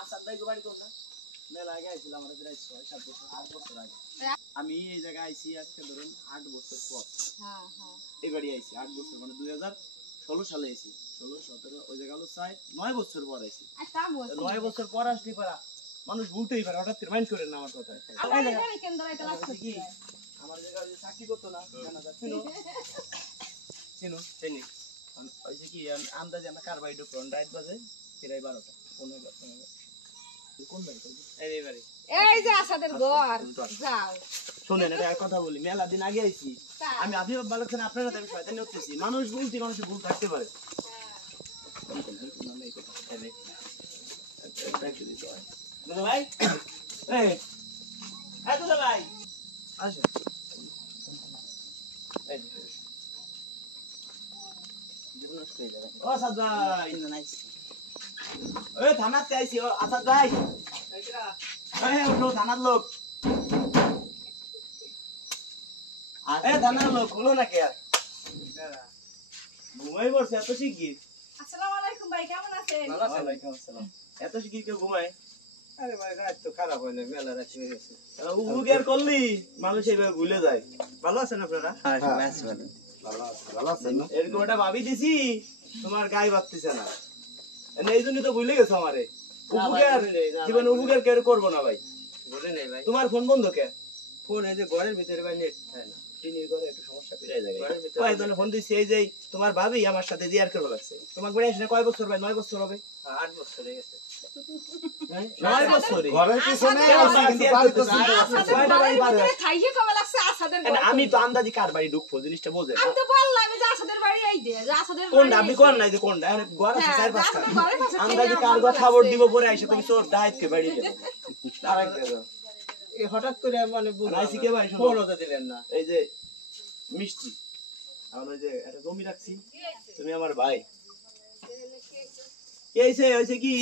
আসাদ ভাই বাড়ি কোনটা মেলা আগে আইছিলাম আমরা প্রায় 6-7 বছর 8 বছর আগে আমি এই জায়গায় আইছি আজকে ধরুন 8 বছর পর এই বাড়ি আইছি 8 বছর মানে 2016 সালে আইছি 16-17 ওই জায়গা হলো 9 বছর পর আইছি 9 বছর পর আসলি পারা মানুষ ভুলতেই পারে হঠাৎ করে মাইন্ড করেন না আমার কথা আমার জায়গায় যে চাকরি করতো না জানা যাচ্ছে চিনো চিনি ওই যে কি আন্দাজে আমরা কার বাড়ি ঢুকলাম রাত বাজে প্রায় 12টা 15 কোন বাড়ি এই বাড়ি এই যে আসাদের ঘর যাও শুনেন এটা এক কথা বলি মেলা দিন আগে আইছি আমি আপনি ভালো করে আপনারা তো শয়তানি হতেছি মানুষ বলতে মানুষের ভুল থাকতে পারে ভাই এই এত ভাই আসো ও আসাদ ভাই ওই থানাতে আইছি ও আসাদ ভাই এই উঠো থানার লোক এই থানার লোক হলো না কে আর ঘুমাই বসে এত শিগগির আসসালামু আলাইকুম ভাই কেমন আছেন ওয়ালাইকুম আসসালাম এত শিগগির কেউ ঘুমায় আরে ভাই রাত তো খারাপ হয় না মেলা রাত হয়ে গেছে উপকার করলি মানুষ এইভাবে ভুলে যায় ভালো আছেন আপনারা হ্যাঁ সবাই আছে ভালো আছেন এরকম একটা ভাবি দিছি তোমার গায়ে বাড়তেছে না এই জন্যই তো ভুলে গেছো আমারে উপকার জীবনে উপকার কেউ করবো না ভাই বলে নেই ভাই তোমার ফোন বন্ধ কে ফোন এই যে ঘরের ভিতরে ভাই নেট থাকে না টিনির ঘরে একটু সমস্যা পেয়ে যায় কয়েকজনে ফোন দিছি এই যে তোমার ভাবি আমার সাথে জিয়ার করবো লাগছে তোমাকে বেড়ে আসলে কয় বছর ভাই 9 বছর হবে 8 বছর হয়ে গেছে 9 বছর ঘরের পিছনে কয়টা বাড়ি পার হয় খাইয়ে কবে লাগছে আসাদের ঘর আমি তো আন্দাজি কার বাড়ি ঢুকবো জিনিসটা বোঝেন আমি তো বললাম যে আসাদের বাড়ি এই দে যে আসাদের বাড়ি কোনটা আপনি কোন নাই যে কোনটা ঘর আছে 4-5টা আন্দাজি কার ঘর খবর দিব পরে আইসা তুমি চোর ডাইতকে বাড়ি যাও আরেক দাও এই হঠাৎ করে মানে আইসি কে ভাই ফোন হতে দিলেন না এই যে মিষ্টি আমরা যে একটা জমি রাখছি তুমি আমার ভাই হইছে কি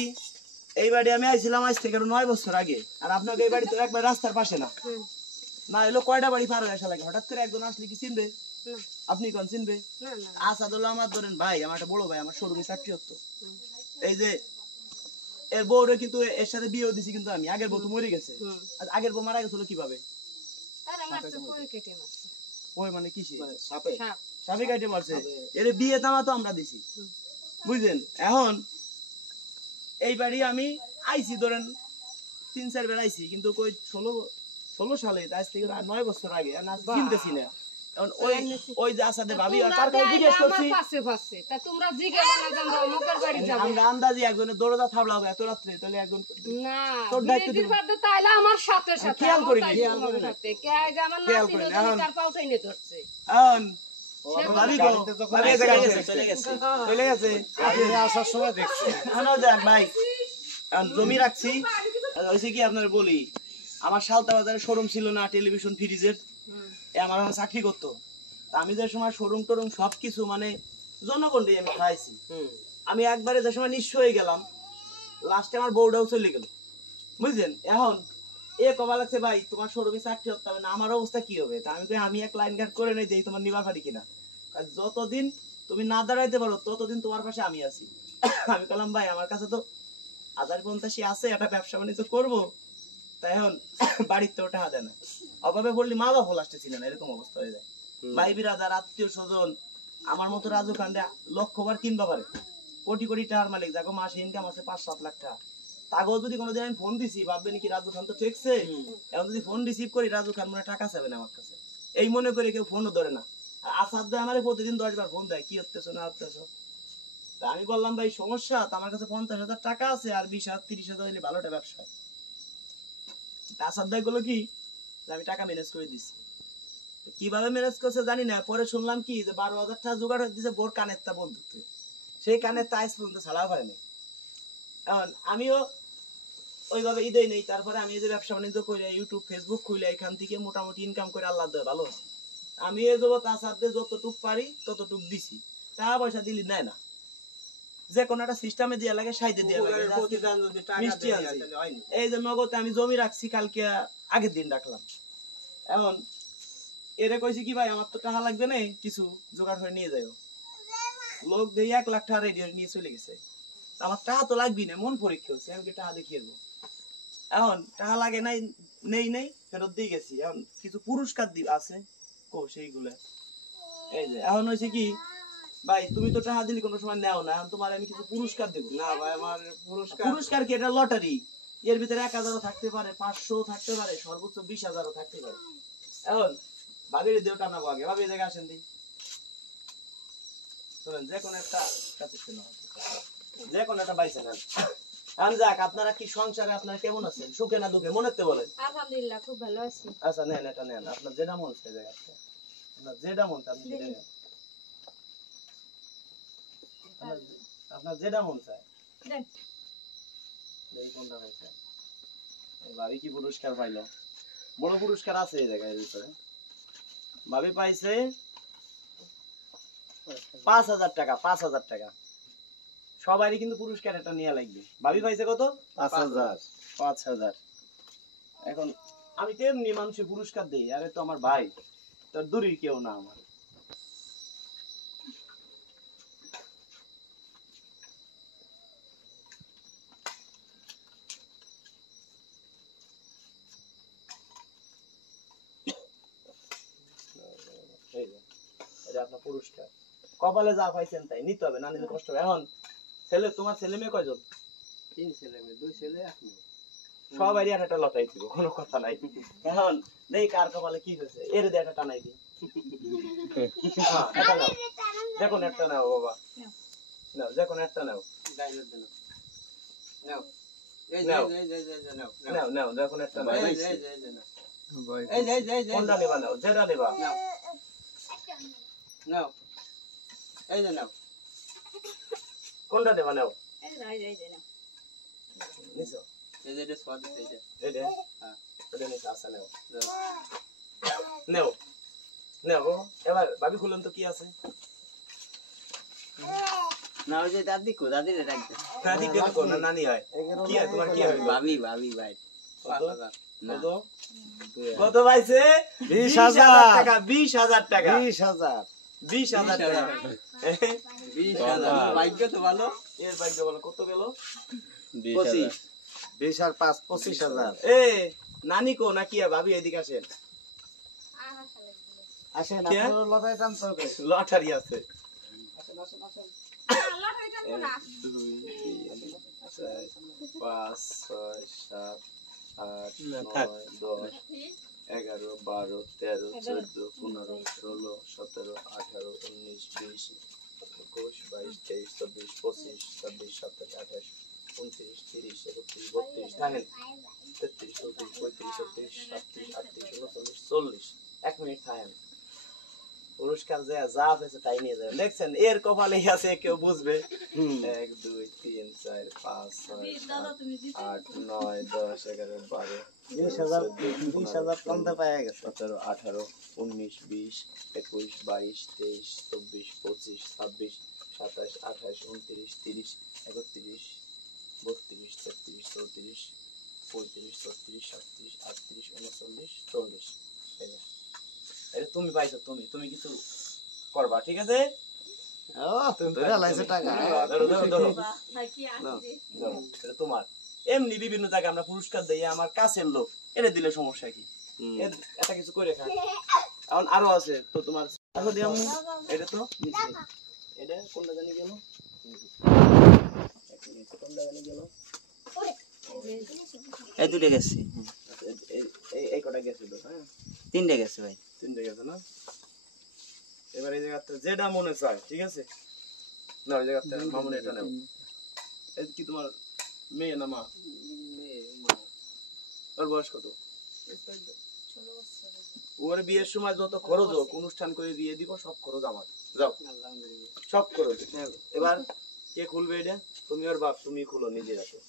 এই বাড়ি আমি আইছিলাম আজ থেকে 9 বছর আগে আর আপনাকে এই বাড়ি তো একবার রাস্তার পাশে না না এলো কয়টা বাড়ি পার হয়ে আসা লাগে হঠাৎ করে একজন আসলে কি চিনবে আপনি কোন চিনবে আসাদুল্লাহ আমার ধরেন ভাই আমার একটা বড় ভাই আমার শোরুমে চাকরি হতো এই যে এর বউরে কিন্তু এর সাথে বিয়ে দিছি কিন্তু আমি আগের বউ তো মরে গেছে আগের বউ মারা গেছিল কিভাবে তারা মারতে কই কেটে মারছে ওই মানে কিসে সাপে সাপ সাপে কাটে মারছে এর বিয়ে তামা তো আমরা দিছি বুঝলেন এখন এই বাড়ি আমি আইছি ধরেন 3-4 বার আইছি কিন্তু কই 16 সালে আজ থেকে 9 বছর আগে না চিনতেছি না এখন ওই যে আসাদে ভাবি তার কাছে জিজ্ঞেস করছি পাশে পাশে তা তোমরা জিজ্ঞাসা না আমরা অমুকের বাড়ি যাব আমরা আন্দাজি একজনের দরজা থাবলাবো এত রাত্রে তাহলে একজন না তোর দায়িত্ব দিদি পারতে তাইলে আমার সাথে সাথে খেয়াল করি সাথে কে যে আমার নাতি নদী তার পাউটাই নে ধরছে এখন ভাবি গো ভাবি চলে গেছে আপনি আসার সময় দেখছি আনো যাক ভাই জমি রাখছি হইছে কি আপনার বলি আমার সালতা বাজারে শোরুম ছিল না টেলিভিশন ফ্রিজের আমার চাকরি করতো আমি যে সময় শোরুম টোরুম সবকিছু মানে জনগণ দিয়ে আমি খাইছি আমি একবারে যে সময় নিঃস্ব হয়ে গেলাম লাস্টে আমার বউটাও চলে গেল বুঝলেন এখন এ কবা লাগছে ভাই তোমার শোরুমে চাকরি করতে হবে না আমার অবস্থা কি হবে তা আমি এক লাইন গার্ড করে নেই যে তোমার নিবার পারি কিনা যতদিন তুমি না দাঁড়াইতে পারো ততদিন তোমার পাশে আমি আছি আমি বললাম ভাই আমার কাছে তো 1050 আছে একটা ব্যবসা বাণিজ্য করবো তাই এখন বাড়িতে ওটা দেয় না অভাবে বললি মা বাবা আসতেছিল না এরকম অবস্থা হয়ে যায় ভাই বিরাদার আত্মীয় স্বজন আমার মতো রাজু খান্ডে লক্ষবার কিনবা পারে কোটি কোটি টাকার মালিক দেখো মাসে ইনকাম আছে 5-7 লাখ টাকা তাকেও যদি কোনোদিন আমি ফোন দিছি ভাববেন কি রাজু খান তো ঠেকছে এখন যদি ফোন রিসিভ করি রাজু খান মনে টাকা চাবে না আমার কাছে এই মনে করে কেউ ফোনও ধরে না আসাদ ভাই আমার প্রতিদিন 10 বার ফোন দেয় কি হতেছো না হতেছো তা আমি বললাম ভাই সমস্যা তো আমার কাছে 50,000 টাকা আছে আর 20,000-30,000 হলে ভালোটা ব্যবসা আসাদ ভাই গুলো কি আমি টাকা ম্যানেজ করে দিছি কিভাবে ম্যানেজ করছে জানি না পরে শুনলাম কি যে 12,000 টাকা জোগাড় হয়ে দিছে বোর কানের তা বন্ধুত্ব সেই কানের তা আজ পর্যন্ত ছাড়াও পারেনি এখন আমিও ওইভাবে ঈদেই নেই তারপরে আমি এই যে ব্যবসা বাণিজ্য করে ইউটিউব ফেসবুক খুলে এখান থেকে মোটামুটি ইনকাম করে আল্লাহ দেয় ভালো আছে আমি এই জগৎ আসাদে যতটুক পারি ততটুক দিছি টাকা পয়সা দিলি নেয় না যে কোনো একটা সিস্টেমে দিয়া লাগে সাইডে দিয়া লাগে মিষ্টি আছে এই যে নগদে আমি জমি রাখছি কালকে আগের দিন রাখলাম এখন এরে কইছি কি ভাই আমার তো টাকা লাগবে না কিছু জোগাড় করে নিয়ে যাও লোক দিয়ে 1 লাখ টাকা রেডি নিয়ে চলে গেছে আমার টাকা তো লাগবি না, মন পরীক্ষা হচ্ছে, আমি কি টাকা দেখিয়ে দেবো? এখন টাকা লাগে নাই, নেই ফেরত দিয়ে গেছি। এখন কিছু পুরস্কার আছে কো সেইগুলো এই যে। এখন হয়েছে কি ভাই, তুমি তো টাকা দিলে কোনো সময় নেও না, এখন তোমার আমি কিছু পুরস্কার দেবো। না ভাই, আমার পুরস্কার কি? এটা লটারি, এর ভিতরে 1000 থাকতে পারে, 500 থাকতে পারে, সর্বোচ্চ 20,000 থাকতে পারে। এখন ভাবির দেও টানাবো আগে, ভাবি জায়গা আসেন দি চলেন, যে কোনো একটা কাছে ছিল, যে কোনো একটা বাইসে নেন। এখন যাক, আপনারা কি সংসারে আপনারা কেমন আছেন, সুখে না দুঃখে মনেতে বলেন? আলহামদুলিল্লাহ খুব ভালো আছি। আচ্ছা নেন, এটা নেন, আপনার যেটা মন চাই জায়গা, আপনার যেটা মন চায় আপনি সেটা নেন, আপনার যেটা মন চায় দেন। এই কোনটা হয়েছে? এই ভাবি কি পুরস্কার পাইলো? বড় পুরস্কার আছে এই জায়গায় ভিতরে। ভাবি পাইছে 5,000 টাকা, 5,000 টাকা। সবারই কিন্তু পুরস্কার এটা নিয়ে লাগবে। ভাবি পাইছে কত? 5,000। 5,000। এখন আমি তেমনি মানুষের পুরস্কার দেই, আরে তো আমার ভাই, তার দূরের কেউ না আমার। এই যে, এটা আপনার পুরস্কার। কপালে যা পাইছেন তাই নিতে হবে, না নিলে কষ্ট হবে। এখন ছেলে, তোমার ছেলে মেয়ে কয়জন? 3 ছেলে মেয়ে, 2 ছেলে 1 মেয়ে। সবারই একটা লটাই দিব, কোনো কথা নাই। এখন দেখি কার কপালে কি হয়েছে, এর দিয়ে একটা টানাই দিই। হ্যাঁ, এটা নাও, যে কোনো একটা নাও বাবা, নাও যে কোনো একটা নাও, ডাইনার দেন। নাও। এই নাও। নাও। নাও নাও, যে কোনো একটা নাও। এই নাও। এই কোনটা নিবা নাও, যেটা নিবা নাও। নাও। এই যে নাও। কোনটা নিবা নাও। এই যে না। নিছো এই যে স্পট এই যে। এটা? হ্যাঁ। এটা নিছো, আচ্ছা নাও নাও। নাও নাও। এবার ভাবি খুলেন তো কি আছে। না ওই যে দাদি কো, দাদি রে ডাকতে। দাদি কেন কোন নানি হয়? কি হয় তোমার, কি হয়? ভাবি ভাই। কত? 5,000। কত? কত পাইছে? 20,000 টাকা। 20,000 টাকা। 20,000। 20,000 টাকা। 20,000 ভাগ্য তো ভালো। এর ভাগ্য বলো কত পেলো? 25। 20 আর 5 25,000। এ নানি কো নাকি ভাবি এদিকে আসেন। আসেন কে? আপনারা লটারি টান তো হবে। লটারি আছে। আসেন। 5, 6, 7, 8, 9, 10, 11, 12, 13, 14, 15, 16, 17, 18, 19, 20, 21, 22, 23, 24, 25, 26, 27, 28, 29, 30, 31, 32, থাকেন 33, 34, 35, 36, 37, 38, 39, 40। 1 মিনিট থাকেন। পুরস্কার যা পেয়েছে তাই নিয়ে যাবে। দেখছেন এর কপালে আছে, কেউ বুঝবে। 1, 2, 3, 4, 5, 6, 7, 8, 9, 10, 11, 12, 20,000 কমতে পাওয়া গেছে। 17, 18, 19, 20, 21, 22, 23, 24, 25, 26, 27, 28, 29, 30, 31, 32, 33, 34, 35, 36, 37, 38, 39, 40। এই যে। এটা তুমি পাইছো, তুমি কিছু করবা, ঠিক আছে? ও তুমি ধরে লাইছে টাকা। ধরো। এটা তোমার। এমনি বিভিন্ন জায়গায় আমরা পুরস্কার দেই, আমার কাছের লোক, এটা দিলে সমস্যা কি? এটা কিছু করে খা। এখন আরো আছে তো তোমার। আচ্ছা দিয়াম, এটা তো নিচে। এটা কোনটা জানি গেল? কোনটা জানি গেল? এই দুটো গেছে, এই কটা গেছিল, হ্যাঁ 3টে গেছে ভাই। 3টে গেছে না? এবার এই জায়গাতে যেটা মনে চায়, ঠিক আছে? না ওই জায়গাতে মামুন এটা নাও। এই কি তোমার মেয়ে না মা? ওর বয়স কত? ওর বিয়ের সময় যত খরচ হোক, অনুষ্ঠান করে বিয়ে দিব, সব খরচ আমার। যাও, সব খরচ। এবার কে খুলবে এটা? তুমি ওর বাপ, তুমি খুলো নিজে রাখো।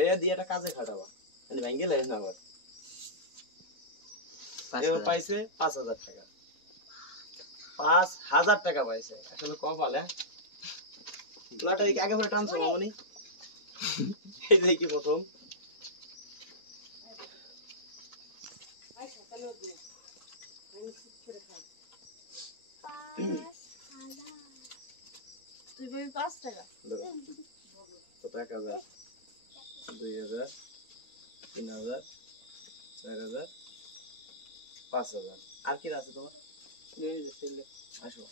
এটা দিয়ে একটা কাজে খাটাবা, ভেঙে লাগে না আবার। এবার পাইছে 5,000 টাকা। 5,000 টাকা পাইছে। আসলে কপাল, হ্যাঁ? লটারি আগে করে টানছো মামনি? এই দেখি প্রথম। তুই বই 5 টাকা কত 1000 2000 3000 4000 5000 আর কি আছে তোমার আসো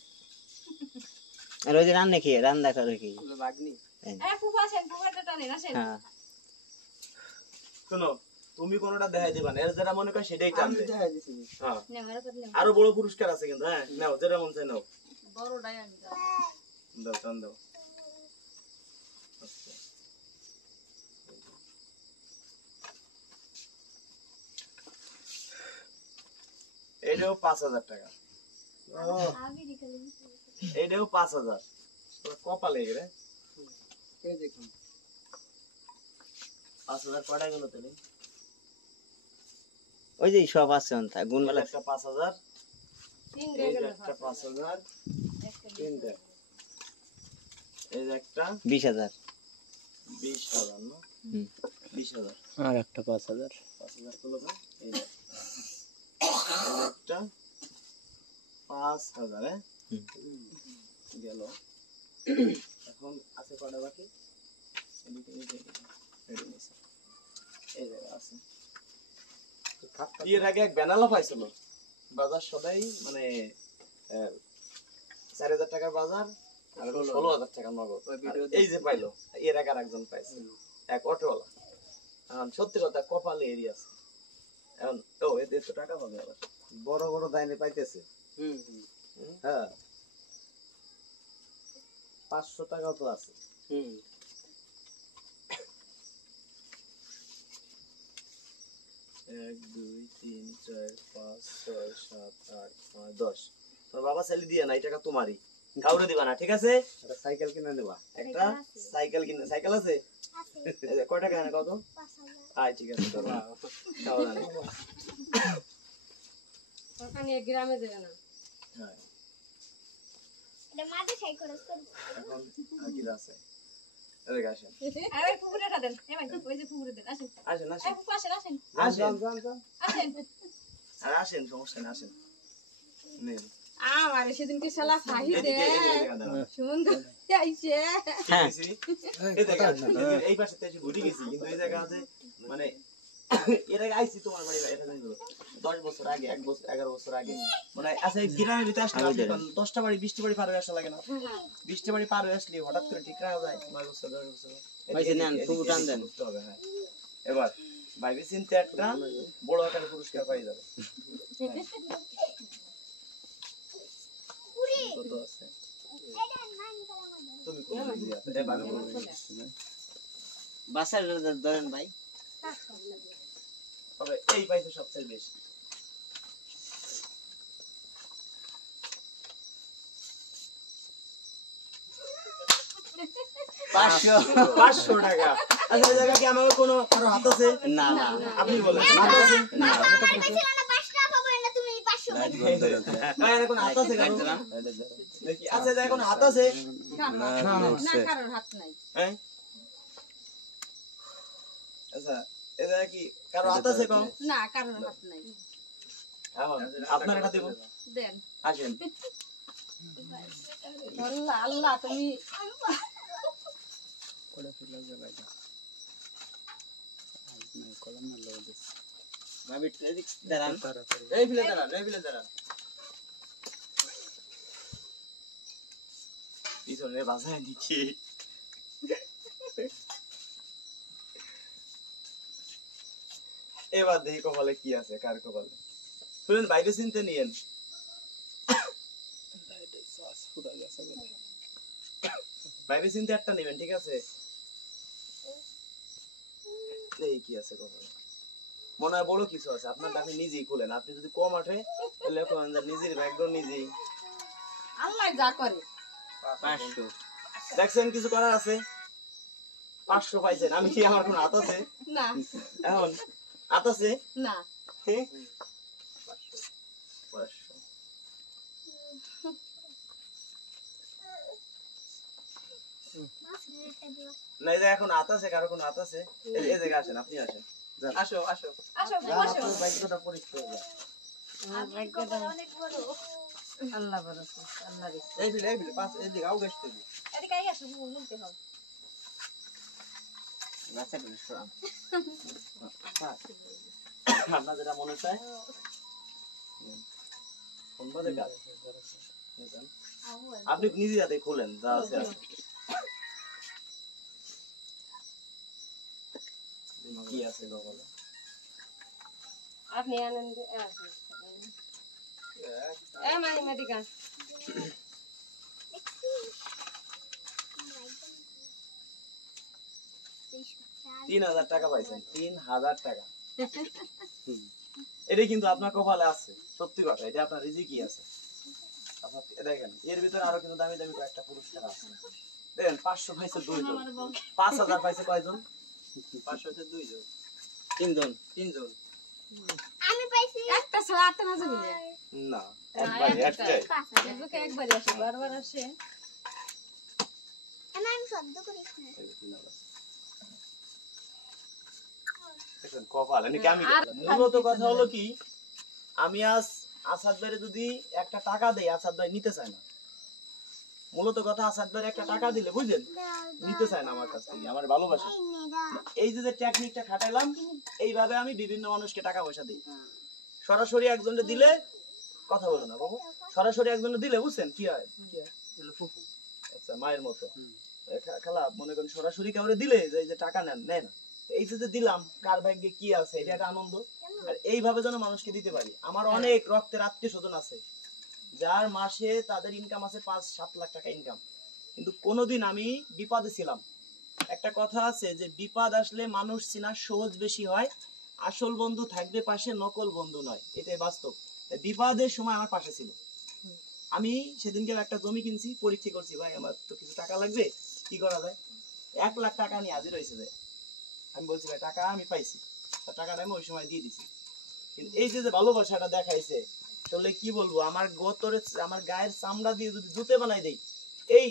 আর ওই যে রান্না কি রান্না করে কি ফুফা আসেন ফুফাটা টানেন আসেন হ্যাঁ শোনো তুমি কোনটা দেখাই দিবা না এর যেটা মনে করে সেটাই টানবে হ্যাঁ নে মারা তো নে আরো বড় পুরস্কার আছে কিন্তু হ্যাঁ নাও যেটা মন চাই নাও বড়টাই আমি দাও দাও টান দাও আচ্ছা। এটাও 5000 টাকা এটাও 5000 কপালে রে এই দেখুন 5000 কয়টা গেল তাহলে ওই যে সব আছে অন্তা গুণবেলা একটা 5000 তিন এই টাকা যে একটা 5000 তিনটা এই যে একটা 20,000 20,000 না হুম 20,000 আর একটা 5,000 5000 হলো না এই যে এই যে একটা 5000 হ্যাঁ গেল এখন আছে কয়টা বাকি এদিকে এই যে এই নিচে এই যে আছে এর আগে এক ব্যানালা পাইছিল বাজার সদাই মানে 4000 টাকার বাজার আর 16000 টাকা নগদ এই যে পাইলো এর আগে আরেকজন পাইছে এক অটোওয়ালা এখন সত্যি কথা কপালে এরি আছে এখন ও এতে তো টাকা পাবে আবার বড় বড় দাইনে পাইতেছে হ্যাঁ 500 টাকাও তো আছে এক দুই তিন চার পাঁচ ছয় সাত আট নয় 10 তোর বাবা চাইলে দিয়ে না এই টাকা তোমারই কাউরে দিবা না ঠিক আছে একটা সাইকেল কিনে নেবা একটা সাইকেল কিনে সাইকেল আছে এই যে কয় টাকা এনে কত আয় ঠিক আছে তোর তাও জানি টাকা নিয়ে গ্রামে দেবে না হ্যাঁ এটা মাঝে খাই খরচ করব এখন আর কি আছে এদিকে আসেন আরে ফুফুটা দেন এমন ওই যে ফুফুটা দেন আসেন আসেন এই আসেন ফুফু আসেন আসেন আসেন আসেন আর আসেন সমস্যা নেই আসেন নেন আমার সেদিনকে শালা খাই দে এদিকে এদিকে দাঁড়ান। সুন্দর আইছে হ্যাঁ গেছি, এই জায়গা আছে, এই পাশে তো এসে ঘুরে গেছি কিন্তু এই জায়গা আছে মানে এর আগে আইছি তোমার বাড়ি এটা জানি 10 বছর আগে 1 বছর 11 বছর আগে মানে আচ্ছা এই গ্রামের ভিতরে আসলে 10টা বাড়ি 20টা বাড়ি পার হয়ে আসা লাগে না 20টা বাড়ি পার হয়ে আসলে হঠাৎ করে ঠিক রাখা যায় 9 বছর 10 বছর হয়েছে নেন, ফুফু টান দেন। বুঝতে হবে, হ্যাঁ। এবার ভাইবে চিন্তা একটা বড় আকারের পুরস্কার পাই যাবে কত আছে এটা নাম করা আমাদের তুমি কোন দিকে আছে এ ভালো বলো। বাসার ধরেন ভাই তবে এই পাইছে সবচেয়ে বেশি পাঁচশো 500 টাকা আচ্ছা এই জায়গা কি আমাকে কোনো কারো হাত আছে না না আপনি বলেন হাত আছে না আমার কাছে না 5 টাকা পাবো না তুমি 500 হ্যাঁ এর কোনো হাত আছে কারো দেখি আচ্ছা এই জায়গা কোনো হাত আছে না কারোর হাত নাই হ্যাঁ আচ্ছা এই জায়গা কি কারো হাত আছে কোন না কারোর হাত নাই আপনার এটা দেব দেন আসেন আল্লাহ আল্লাহ তুমি ভাবি এদিক দাঁড়ান এই ফিলে দাঁড়ান পিছনে বাসায় দিচ্ছি এবার দেখি কপালে কি আছে কার কপালে শুনেন বাইরে চিনতে নিয়েন বাইরে চিনতে একটা নেবেন ঠিক আছে এই কি আছে কপালে মনে হয় বড় কিছু আছে আপনার আপনি নিজেই খুলেন আপনি যদি কম আঠে তাহলে এখন নিজের ব্যাকগ্রাউন্ড নিজেই আল্লাহ যা করে 500 দেখছেন কিছু করার আছে 500 পাইছেন আমি কি আমার কোন হাত আছে না এখন হাত আছে না হ্যাঁ? 500 না এই যে এখন হাত আছে কারো কোন হাত আছে এই জায়গায় আসেন আপনি আসেন আসো আসো বসো বাইকটা পরিষ্কার করে আর ভাগ্যটা অনেক বড় আল্লাহ ভরসা আল্লাহ রিস্ক এই বিলে পাঁচ এদিকে আও গেছতে দি এদিকে আই আসো বলতে হবে বাচ্চাটা সরাম আপনার যেটা মনে চায় কোন বাজে কাজ আপনি নিজে হাতে খোলেন যা আছে আছে। কি আছে বলো আপনি আনেন এ মানে মেডিকা 3000 টাকা পাইছেন 3000 টাকা এটা কিন্তু আপনার কপালে আছে সত্যি কথা এটা আপনার রিজিকই আছে আপনার দেখেন এর ভিতরে আরো কিন্তু দামি দামি কয়েকটা পুরস্কার আছে দেখেন 500 পাইছে দুইজন 5000 পাইছে কয়জন 500 হইছে দুইজন তিনজন আমি পাইছি একটা ছাড়া আটটা না যাবে না একবারে একটাই ফেসবুকে একবারই আসে বারবার আসে আমি শব্দ করিস না দেখেন কপাল এনে কি আমি মূলত কথা হলো কি আমি আজ আসাদ ভাইরে যদি একটা টাকা দেই আসাদ ভাই নিতে চায় না মূলত কথা আসাদ ভাইরে একটা টাকা দিলে বুঝলেন নিতে চায় না আমার কাছ থেকে আমার ভালোবাসা এই যে টেকনিকটা খাটাইলাম এইভাবে আমি বিভিন্ন মানুষকে টাকা পয়সা দিই সরাসরি একজনকে দিলে কথা বলো না বাবু সরাসরি একজনকে দিলে বুঝছেন কি হয় ফুফু আচ্ছা মায়ের মতো খালা মনে করেন সরাসরি কাউরে দিলে যে টাকা নেন নেয় না এই যে দিলাম কার ভাগ্যে কি আছে এটা একটা আনন্দ আর এইভাবে যেন মানুষকে দিতে পারি আমার অনেক রক্তের আত্মীয় স্বজন আছে যার মাসে তাদের ইনকাম আছে 5-7 লাখ টাকা ইনকাম কিন্তু কোনোদিন আমি বিপদে ছিলাম একটা কথা আছে যে বিপদ আসলে মানুষ চিনা সহজ বেশি হয় আসল বন্ধু থাকবে পাশে নকল বন্ধু নয় এটাই বাস্তব বিপদের সময় আমার পাশে ছিল আমি সেদিনকে একটা জমি কিনছি পরীক্ষা করছি ভাই আমার তো কিছু টাকা লাগবে কি করা যায় 1 লাখ টাকা নিয়ে হাজির হয়েছে ভাই আমি বলছি ভাই টাকা আমি পাইছি টাকাটা আমি ওই সময় দিয়ে দিছি কিন্তু এই যে ভালোবাসাটা দেখাইছে আসলে কি বলবো আমার গোতরে আমার গায়ের চামড়া দিয়ে যদি জুতে বানাই দেই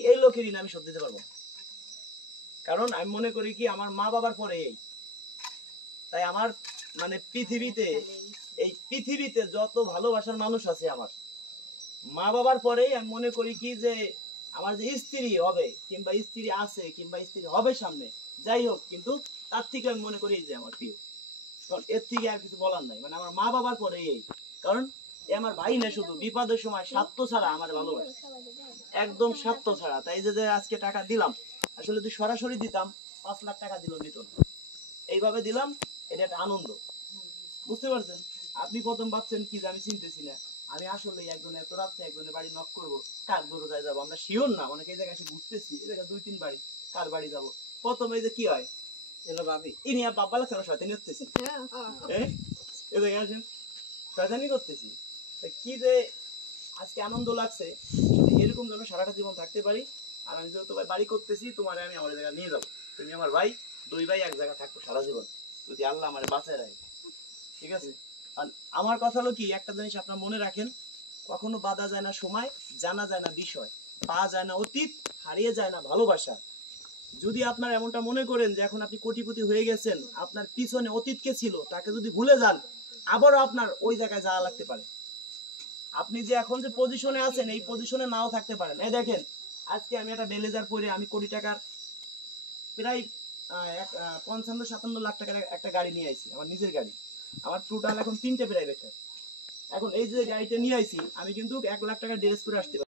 এই লোকের ঋণ আমি শোধ দিতে পারবো কারণ আমি মনে করি কি আমার মা বাবার পরে তাই আমার মানে পৃথিবীতে যত ভালোবাসার মানুষ আছে আমার মা বাবার পরেই আমি মনে করি কি যে আমার যে স্ত্রী হবে কিংবা স্ত্রী আছে কিংবা স্ত্রী হবে সামনে যাই হোক কিন্তু তার থেকে আমি মনে করি যে আমার প্রিয় কারণ এর থেকে আর কিছু বলার নাই মানে আমার মা বাবার পরে কারণ আমার ভাই না শুধু বিপদের সময় স্বার্থ ছাড়া আমার ভালোবাসে একদম স্বার্থ ছাড়া তাই যে আজকে টাকা দিলাম আসলে যদি সরাসরি দিতাম 5 লাখ টাকা দিল নিত এইভাবে দিলাম এটা একটা আনন্দ বুঝতে পারছেন আপনি প্রথম ভাবছেন কি যে আমি চিনতেছি না আমি আসলে একজন এত রাত্রে একজনের বাড়ি নক করবো কার দরজায় যাবো আমরা শিওর না অনেক এই জায়গায় এসে ঘুরতেছি এই জায়গায় 2-3 বাড়ি কার বাড়ি যাবো প্রথমে যে কি হয় এলো ভাবি ইনি আর বাবা লাগছে শয়তানি করতেছি এই জায়গায় আসেন শয়তানি করতেছি কি যে আজকে আনন্দ লাগছে এরকম যেন সারাটা জীবন থাকতে পারি আর আমি যেহেতু বাড়ি করতেছি তোমার আমি আমার জায়গায় নিয়ে যাবো তুমি আমার ভাই 2 ভাই এক জায়গায় থাকবো সারা জীবন যদি আল্লাহ আমার বাঁচায় রাখে ঠিক আছে আর আমার কথা হলো কি একটা জিনিস আপনারা মনে রাখেন কখনো বাধা যায় না সময় জানা যায় না বিষয় পাওয়া যায় না অতীত হারিয়ে যায় না ভালোবাসা যদি আপনার এমনটা মনে করেন যে এখন আপনি কোটিপতি হয়ে গেছেন আপনার পিছনে অতীতকে ছিল তাকে যদি ভুলে যান আবারও আপনার ওই জায়গায় যাওয়া লাগতে পারে আপনি যে এখন যে পজিশনে আছেন এই পজিশনে নাও থাকতে পারেন এই দেখেন আজকে আমি একটা ব্লেজার পরে আমি কোটি টাকার প্রায় 55-57 লাখ টাকার একটা গাড়ি নিয়ে আইছি আমার নিজের গাড়ি আমার টোটাল এখন 3টে প্রাইভেট কার এখন এই যে গাড়িটা নিয়ে আইছি আমি কিন্তু 1 লাখ টাকার ড্রেস পরে আসতে